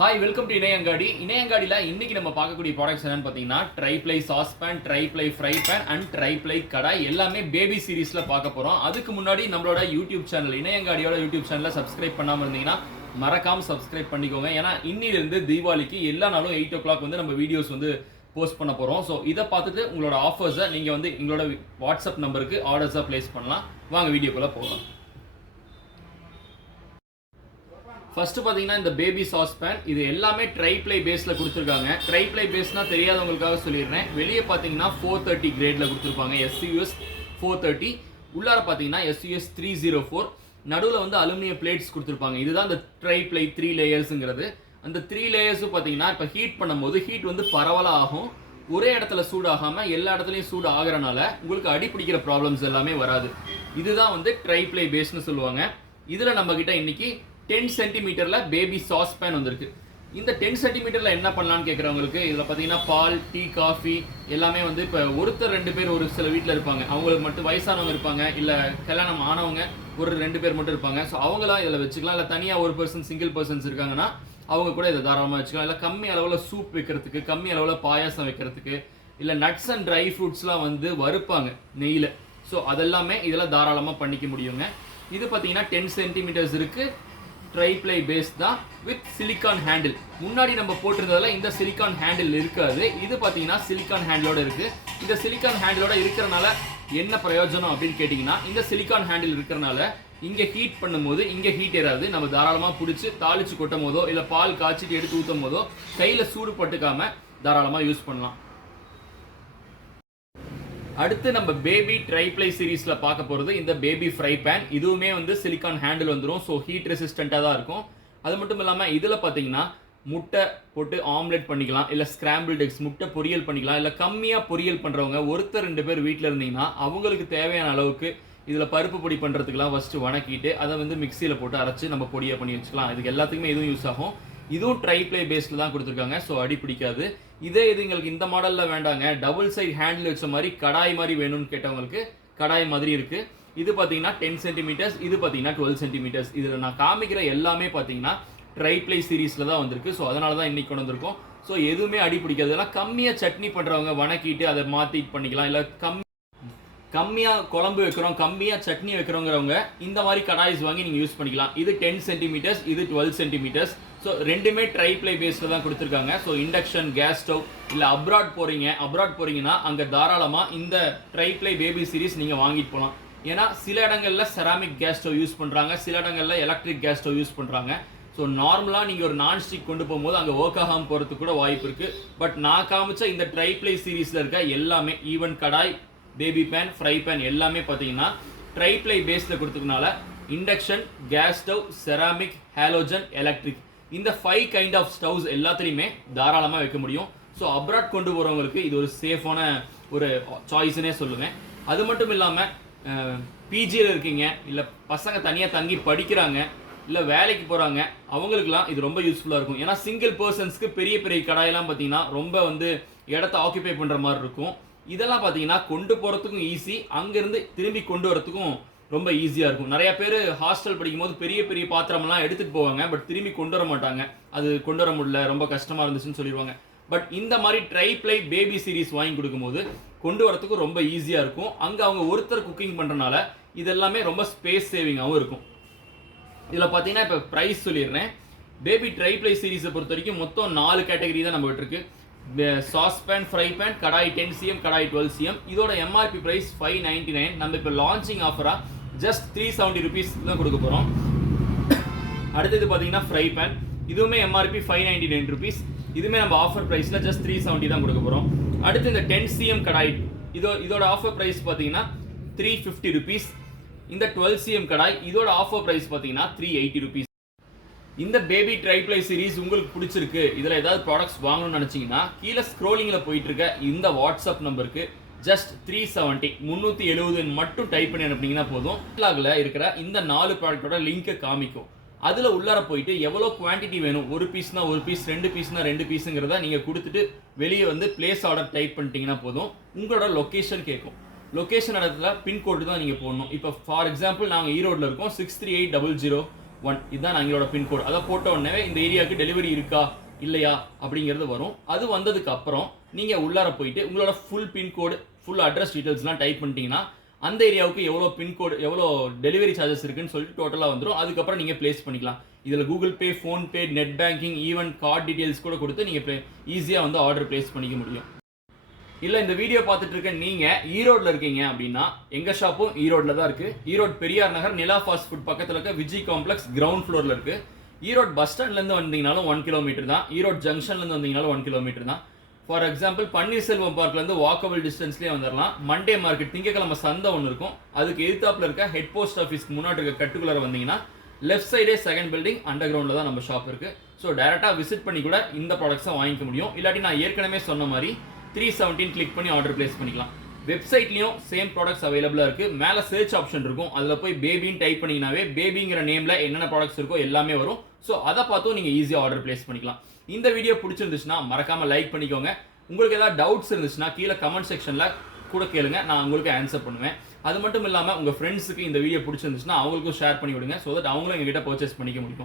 Hi welcome to Inaiyangadi. இணையங்காடியில் இன்னைக்கு நம்ம பார்க்கக்கூடிய ப்ராடக்ட்ஸ் என்னன்னு பார்த்தீங்கன்னா triply sauce pan, triply fry pan and triply kadai எல்லாமே பேபி சீரீஸில் பார்க்க போகிறோம். அதுக்கு முன்னாடி நம்மளோட யூடியூப் சேனல் இணையங்காடியோட யூடியூப் சேனலை சப்ஸ்கிரைப் பண்ணாமல் இருந்தீங்கன்னா மறக்காமல் சப்ஸ்கிரைப் பண்ணிக்கோங்க. ஏன்னா இன்னிலிருந்து தீபாவளிக்கு எல்லா நாளும் 8 o'clock வந்து நம்ம வீடியோஸ் வந்து போஸ்ட் பண்ண போகிறோம். ஸோ இதை பார்த்துட்டு உங்களோட ஆஃபர்ஸை நீங்கள் வந்து எங்களோட வாட்ஸ்அப் நம்பருக்கு ஆர்டர்ஸாக ப்ளேஸ் பண்ணலாம். வாங்க வீடியோக்குள்ளே போகலாம். ஃபர்ஸ்ட் பார்த்தீங்கன்னா இந்த பேபி சாஸ் பேன் இது எல்லாமே ட்ரைப்ளை பேஸில் கொடுத்துருக்காங்க. ட்ரைப்ளை பேஸ்னால் தெரியாதவங்களுக்காக சொல்லிடுறேன். வெளியே பார்த்தீங்கன்னா 430 கிரேடில் கொடுத்துருப்பாங்க. SUS 430 உள்ளார பார்த்தீங்கன்னா SUS 304 நடுவில் வந்து அலுமினியம் பிளேட்ஸ் கொடுத்துருப்பாங்க. இதுதான் இந்த ட்ரைப்ளை 3 லேயர்ஸுங்கிறது. அந்த 3 லேயர்ஸும் பார்த்தீங்கன்னா இப்போ ஹீட் பண்ணும்போது ஹீட் வந்து பரவலாக ஆகும். ஒரே இடத்துல சூடாகாமல் எல்லா இடத்துலையும் சூடு ஆகிறனால உங்களுக்கு அடிப்பிடிக்கிற ப்ராப்ளம்ஸ் எல்லாமே வராது. இதுதான் வந்து ட்ரைப்ளை பேஸ்னு சொல்லுவாங்க. இதில் நம்மக்கிட்ட இன்னைக்கு 10 சென்டிமீட்டரில் பேபி சாஸ் பேன் வந்திருக்கு. இந்த 10 சென்டிமீட்டரில் என்ன பண்ணலான்னு கேட்குறவங்களுக்கு இதில் பார்த்தீங்கன்னா பால், டீ, காஃபி எல்லாமே வந்து இப்போ ஒருத்தர் 2 பேர் ஒரு சில வீட்டில் இருப்பாங்க. அவங்களுக்கு மட்டும் வயசானவங்க இருப்பாங்க, இல்லை கல்யாணம் ஆனவங்க ஒரு 2 பேர் மட்டும் இருப்பாங்க. ஸோ அவங்களாம் இதில் வச்சுக்கலாம். இல்லை தனியாக ஒரு பர்சன் சிங்கிள் பர்சன்ஸ் இருக்காங்கன்னா அவங்க கூட இதை தாராளமாக வச்சுக்கலாம். இல்லை கம்மி அளவில் சூப் வைக்கிறதுக்கு, கம்மி அளவில் பாயாசம் வைக்கிறதுக்கு, இல்லை நட்ஸ் அண்ட் ட்ரை ஃப்ரூட்ஸ்லாம் வந்து வறுப்பாங்க நெய்யில். ஸோ அதெல்லாமே இதில் தாராளமாக பண்ணிக்க முடியுங்க. இது பார்த்தீங்கன்னா 10 சென்டிமீட்டர்ஸ் இருக்குது. ட்ரைப்ளை பேஸ் தான் வித் சிலிக்கான் ஹேண்டில். முன்னாடி நம்ம போட்டிருந்ததில் இந்த சிலிக்கான் ஹேண்டில் இருக்காது. இது பார்த்தீங்கன்னா சிலிக்கான் ஹேண்டிலோட இருக்குது. இந்த சிலிக்கான் ஹேண்டிலோட இருக்கிறனால என்ன பிரயோஜனம் அப்படின்னு கேட்டிங்கன்னா, இந்த சிலிக்கான் ஹேண்டில் இருக்கிறனால இங்கே ஹீட் பண்ணும்போது இங்கே ஹீட் ஏறாது. நம்ம தாராளமாக பிடிச்சி தாளித்து கொட்டும் போதோ இல்லை பால் காய்ச்சிட்டு எடுத்து ஊற்றும் போதோ கையில் சூடு பட்டுக்காமல் தாராளமாக யூஸ் பண்ணலாம். அடுத்து நம்ம பேபி ட்ரைப்ளை சீரீஸில் பார்க்க போகிறது இந்த பேபி ஃப்ரை பேன். இதுவுமே வந்து சிலிக்கான் ஹேண்டில் வந்துடும். ஸோ ஹீட் ரெசிஸ்டண்ட்டாக தான் இருக்கும். அது மட்டும் இல்லாமல் இதில் பார்த்தீங்கன்னா முட்டை போட்டு ஆம்லெட் பண்ணிக்கலாம், இல்லை ஸ்கிராம்பிள்ட் எக்ஸ் முட்டை பொரியல் பண்ணிக்கலாம். இல்லை கம்மியாக பொரியல் பண்ணுறவங்க ஒருத்தர் 2 பேர் வீட்டில் இருந்தீங்கன்னா அவங்களுக்கு தேவையான அளவுக்கு இதில் பருப்பு பொடி பண்ணுறதுக்கெலாம் ஃபஸ்ட்டு வணக்கிட்டு அதை வந்து மிக்சியில் போட்டு அரைச்சி நம்ம பொடியாக பண்ணி வச்சுக்கலாம். இதுக்கு எல்லாத்துக்குமே இதுவும் யூஸ் ஆகும். இதுவும் ட்ரைப்ளை பேஸில் தான் கொடுத்துருக்காங்க. ஸோ அடி பிடிக்காது. இது எங்களுக்கு இந்த மாடலில் வேண்டாங்க, டபுள் சைட் ஹேண்டில் வச்ச மாதிரி கடாய் மாதிரி வேணும்னு கேட்டவங்களுக்கு கடாய் மாதிரி இருக்குது. இது பார்த்தீங்கன்னா 10 சென்டிமீட்டர்ஸ், இது பார்த்தீங்கன்னா 12 சென்டிமீட்டர்ஸ். இதில் நான் காமிக்கிற எல்லாமே பார்த்தீங்கன்னா ட்ரைப்ளை சீரீஸில் தான் வந்திருக்கு. ஸோ அதனால தான் இன்னைக்கு கொண்டு வந்திருக்கோம். ஸோ எதுவுமே அடி பிடிக்காது. இதெல்லாம் கம்மியாக சட்னி பண்ணுறவங்க வணக்கிட்டு அதை மாற்றி பண்ணிக்கலாம். இல்லை கம்மியாக குழம்பு வைக்கிறோம், கம்மியாக சட்னி வைக்கிறோங்கிறவங்க இந்த மாதிரி கடாய்ஸ் வாங்கி நீங்கள் யூஸ் பண்ணிக்கலாம். இது 10 சென்டிமீட்டர்ஸ், இது 12 சென்டிமீட்டர்ஸ். ஸோ ரெண்டுமே ட்ரைப்ளை பேஸில் தான் கொடுத்துருக்காங்க. ஸோ இண்டக்ஷன், கேஸ் ஸ்டவ், இல்லை அப்ராட் போகிறீங்கன்னா அங்கே தாராளமாக இந்த ட்ரைப்ளை பேபி சீரீஸ் நீங்கள் வாங்கிட்டு போகலாம். ஏன்னா சில இடங்களில் செராமிக் கேஸ் ஸ்டவ் யூஸ் பண்ணுறாங்க, சில இடங்களில் எலக்ட்ரிக் கேஸ் ஸ்டவ் யூஸ் பண்ணுறாங்க. ஸோ நார்மலாக நீங்கள் ஒரு நான்ஸ்டிக் கொண்டு போகும்போது அங்கே ஒர்க் ஆகாமல் போகிறதுக்கு கூட வாய்ப்பு இருக்குது. பட் நான் காமிச்ச இந்த ட்ரைப்ளை சீரீஸில் இருக்க எல்லாமே ஈவன் கடாய், பேபி பேன், ஃப்ரை பேன் எல்லாமே பார்த்தீங்கன்னா ட்ரைப்ளை பேஸில் கொடுத்ததுனால induction, gas stove, ceramic, halogen, electric இந்த 5 கைண்ட் ஆஃப் ஸ்டவ்ஸ் எல்லாத்துலேயுமே தாராளமாக வைக்க முடியும். ஸோ அப்ராட் கொண்டு போகிறவங்களுக்கு இது ஒரு சேஃபான ஒரு சாய்ஸ்னே சொல்லுவேன். அது மட்டும் இல்லாமல் பிஜியில் இருக்கீங்க, இல்லை பசங்க தனியாக தங்கி படிக்கிறாங்க, இல்லை வேலைக்கு போகிறாங்க, அவங்களுக்குலாம் இது ரொம்ப யூஸ்ஃபுல்லாக இருக்கும். ஏன்னா சிங்கிள் பர்சன்ஸ்க்கு பெரிய பெரிய கடாயெல்லாம் பார்த்தீங்கன்னா ரொம்ப வந்து இடத்த ஆக்குபை பண்ணுற மாதிரி இருக்கும். இதெல்லாம் பார்த்தீங்கன்னா கொண்டு போகிறதுக்கும் ஈஸி, அங்கேருந்து திரும்பி கொண்டு வரத்துக்கும் ரொம்ப ஈஸியாக இருக்கும். நிறைய பேர் ஹாஸ்டல் படிக்கும்போது பெரிய பெரிய பாத்திரம்லாம் எடுத்துகிட்டு போவாங்க, பட் திரும்பி கொண்டு வர மாட்டாங்க. அது கொண்டு வர முடியல, ரொம்ப கஷ்டமாக இருந்துச்சுன்னு சொல்லிடுவாங்க. பட் இந்த மாதிரி ட்ரைப்ளை பேபி சீரீஸ் வாங்கி கொடுக்கும்போது கொண்டு வரத்துக்கும் ரொம்ப ஈஸியாக இருக்கும். அங்கே அவங்க ஒருத்தர் குக்கிங் பண்ணுறனால இதெல்லாமே ரொம்ப ஸ்பேஸ் சேவிங்காகவும் இருக்கும். இதில் பார்த்தீங்கன்னா இப்போ ப்ரைஸ் சொல்லிடுறேன். பேபி ட்ரைப்ளை சீரீஸை பொறுத்த வரைக்கும் மொத்தம் 4 கேட்டகரி தான் நம்ம விட்டுருக்கு. சாஸ் பேன், ஃப்ரை பேன், கடாய் 10 cm, கடாய் 12 cm. இதோட MRP ப்ரைஸ் 599. நம்ம இப்போ லான்ச்சிங் ஆஃபராக ஜஸ்ட் 370 rupees தான் கொடுக்க போகிறோம். அடுத்தது பார்த்தீங்கன்னா ஃப்ரை பேன், இதுவுமே MRP 599 rupees. இதுவுமே நம்ம ஆஃபர் ப்ரைஸில் ஜஸ்ட் 370 தான் கொடுக்க போகிறோம். அடுத்து இந்த 10 cm கடாய் இதோட ஆஃபர் ப்ரைஸ் பார்த்தீங்கன்னா 350 rupees. இந்த 12 cm கடாய் இதோட ஆஃபர் ப்ரைஸ் பார்த்தீங்கன்னா 380 rupees. இந்த பேபி ட்ரைப்ளை சீரீஸ் உங்களுக்கு பிடிச்சிருக்கு, இதில் ஏதாவது ப்ராடக்ட்ஸ் வாங்கணும்னு நினச்சிங்கன்னா கீழே ஸ்க்ரோலிங்கில் போயிட்டு இருக்க இந்த வாட்ஸ்அப் நம்பருக்கு ஜஸ்ட் 370 மட்டும் டைப் பண்ணி அனுப்பினீங்கன்னா போதும். கேட்லாகில் இருக்கிற இந்த 4 ப்ராடக்டோட லிங்க்கை காமிக்கும். அதில் உள்ளார போயிட்டு எவ்வளோ குவான்டிட்டி வேணும், 1 பீஸ்னா 1 பீஸ், 2 பீஸ்னா 2 பீஸுங்கிறத நீங்கள் கொடுத்துட்டு வெளியே வந்து பிளேஸ் ஆர்டர் டைப் பண்ணிட்டீங்கன்னா போதும். உங்களோட லொக்கேஷன் கேட்கும். லொக்கேஷன் இடத்துல பின்கோடு தான் நீங்கள் போடணும். இப்போ ஃபார் எக்ஸாம்பிள் நாங்கள் ஈரோடில் இருக்கோம், 63800 1 இதுதான் எங்களோட பின்கோடு. அதை போட்ட உடனே இந்த ஏரியாவுக்கு டெலிவரி இருக்கா இல்லையா அப்படிங்கிறது வரும். அது வந்ததுக்கு அப்புறம் நீங்க உள்ளார போயிட்டு உங்களோட ஃபுல் பின்கோடு, ஃபுல் அட்ரஸ் டீடைல்ஸ்லாம் டைப் பண்ணிட்டீங்கன்னா அந்த ஏரியாவுக்கு எவ்வளோ பின்கோடு, எவ்வளோ டெலிவரி சார்ஜஸ் இருக்குன்னு சொல்லிட்டு டோட்டலாக வந்துடும். அதுக்கப்புறம் நீங்கள் பிளேஸ் பண்ணிக்கலாம். இதில் Google Pay, PhonePe, net banking, even card details கூட கொடுத்து நீங்கள் ஈஸியாக வந்து ஆர்டர் பிளேஸ் பண்ணிக்க முடியும். இல்லை இந்த வீடியோ பார்த்துட்டு இருக்க நீங்கள் ஈரோட்டில் இருக்கீங்க அப்படின்னா எங்கள் ஷாப்பும் ஈரோட்டில் தான் இருக்குது. ஈரோடு பெரியார் நகர் நிலா ஃபாஸ்ட் ஃபுட் பக்கத்தில் இருக்க விஜய் காம்ப்ளெக்ஸ் கிரவுண்ட் ஃப்ளோரில் இருக்குது. ஈரோடு பஸ் ஸ்டாண்ட்லேருந்து வந்தீங்கனாலும் 1 கிலோமீட்டர் தான். ஈரோடு ஜங்ஷன்லேருந்து வந்தீங்கனாலும் 1 கிலோமீட்டர் தான். ஃபார் எக்ஸாம்பிள் பன்னீர்செல்வம் பார்க்லேருந்து வாக்கபிள் டிஸ்டன்ஸ்லேயே வந்துடலாம். மண்டே மார்க்கெட் திங்கக்கிழமை சந்தை ஒன்று இருக்கும், அதுக்கு எதிர்த்தாப்பில் இருக்க ஹெட் போஸ்ட் ஆஃபீஸ்க்கு முன்னாடி இருக்க கட்டுக்குள்ளார வந்தீங்கன்னா லெஃப்ட் சைடே செகண்ட் பில்டிங் அண்டர் கிரவுண்டில் தான் நம்ம ஷாப் இருக்குது. ஸோ டேரெக்டாக விசிட் பண்ணி கூட இந்த ப்ராடக்ட்ஸை வாங்கிக்க முடியும். இல்லாட்டி நான் ஏற்கனவே சொன்ன மாதிரி 317 கிளிக் பண்ணி ஆர்டர் பிளேஸ் பண்ணிக்கலாம். வெப்சைட்லேயும் சேம் ப்ராடக்ட்ஸ் அவைலபிளாக இருக்குது. மேலே சர்ச் ஆப்ஷன் இருக்கும், அதில் போய் பேபின்னு டைப் பண்ணிங்கனாவே பேபிங்கிற நேமில் என்னென்ன ப்ராடக்ட்ஸ் இருக்கோ எல்லாமே வரும். ஸோ அதை பார்த்தும் நீங்கள் ஈஸியாக ஆர்டர் பிளேஸ் பண்ணிக்கலாம். இந்த வீடியோ பிடிச்சிருந்துச்சுன்னா மறக்காமல் லைக் பண்ணிக்கோங்க. உங்களுக்கு ஏதாவது டவுட்ஸ் இருந்துச்சுன்னா கீழே கமெண்ட் செக்ஷனில் கூட கேளுங்க, நான் உங்களுக்கு ஆன்சர் பண்ணுவேன். அது மட்டும் இல்லாமல் உங்கள் ஃப்ரெண்ட்ஸுக்கு இந்த வீடியோ பிடிச்சிருந்துச்சுன்னா அவங்களுக்கும் ஷேர் பண்ணி விடுங்க, ஸோ தட் அவங்களும் எங்ககிட்ட பர்ச்சேஸ் பண்ணிக்க முடியும்.